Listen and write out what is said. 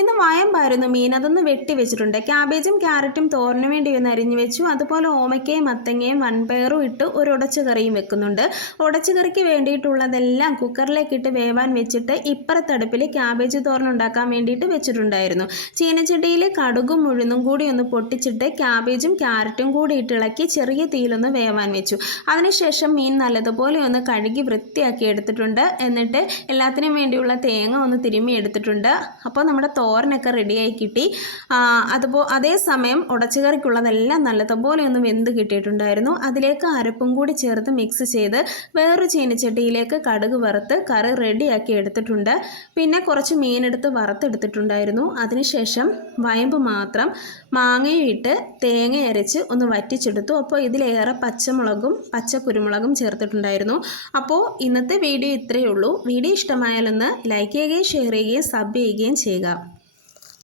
ഇന്ന് വയമ്പായിരുന്നു മീൻ, അതൊന്ന് വെട്ടി വെച്ചിട്ടുണ്ട്. ക്യാബേജും ക്യാരറ്റും തോരന് വേണ്ടി ഒന്ന് അരിഞ്ഞു വെച്ചു. അതുപോലെ ഓമയ്ക്കയും മത്തങ്ങയും വൻപയറും ഇട്ട് ഒരു ഉടച്ചു കറിയും വെക്കുന്നുണ്ട്. ഉടച്ചു കറിക്ക് വേണ്ടിയിട്ടുള്ളതെല്ലാം കുക്കറിലേക്ക് ഇട്ട് വേവാൻ വെച്ചിട്ട് ഇപ്പുറത്തടുപ്പിൽ ക്യാബേജ് തോരൻ ഉണ്ടാക്കാൻ വേണ്ടിയിട്ട് വെച്ചിട്ടുണ്ടായിരുന്നു. ചീനച്ചട്ടിയിൽ കടുകും ഉഴുന്നും കൂടി ഒന്ന് പൊട്ടിച്ചിട്ട് ക്യാബേജും ക്യാരറ്റും കൂടി ഇട്ട് ഇളക്കി ചെറിയ തീയിലൊന്ന് വേവാൻ വെച്ചു. അതിനുശേഷം മീൻ നല്ലതുപോലെ ഒന്ന് കഴുകി വൃത്തിയാക്കി എടുത്തിട്ടുണ്ട്. എന്നിട്ട് എല്ലാത്തിനും വേണ്ടിയുള്ള തേങ്ങ ഒന്ന് തിരുമ്മി എടുത്തിട്ടുണ്ട്. അപ്പോൾ നമ്മുടെ തോരനൊക്കെ റെഡിയായി കിട്ടി. അതേസമയം ഉടച്ചുകറിക്കുള്ളതെല്ലാം നല്ലതുപോലെ ഒന്ന് വെന്ത് കിട്ടിയിട്ടുണ്ടായിരുന്നു. അതിലേക്ക് അരപ്പും കൂടി ചേർത്ത് മിക്സ് ചെയ്ത് വേറൊരു ചീനച്ചട്ടിയിലേക്ക് കടുക് വറുത്ത് കറി റെഡിയാക്കി എടുത്തിട്ടുണ്ട്. പിന്നെ കുറച്ച് മീനെടുത്ത് വറുത്തെടുത്തിട്ടുണ്ടായിരുന്നു. അതിനുശേഷം വയമ്പ് മാത്രം മാങ്ങയും ഇട്ട് തേങ്ങ അരച്ച് ഒന്ന് വറ്റിച്ചെടുത്തു. അപ്പോൾ ഇതിലേറെ പച്ചമുളകും പച്ചക്കുരുമുളകും ചേർത്തിട്ടുണ്ടായിരുന്നു. അപ്പോൾ ഇന്നത്തെ വീഡിയോ ഇത്രയേ ഉള്ളൂ. വീഡിയോ ഇഷ്ടമായാലൊന്ന് ലൈക്ക് ചെയ്യുകയും ഷെയർ ചെയ്യുകയും സബ് ചെയ്യുകയും ചെയ്യുക.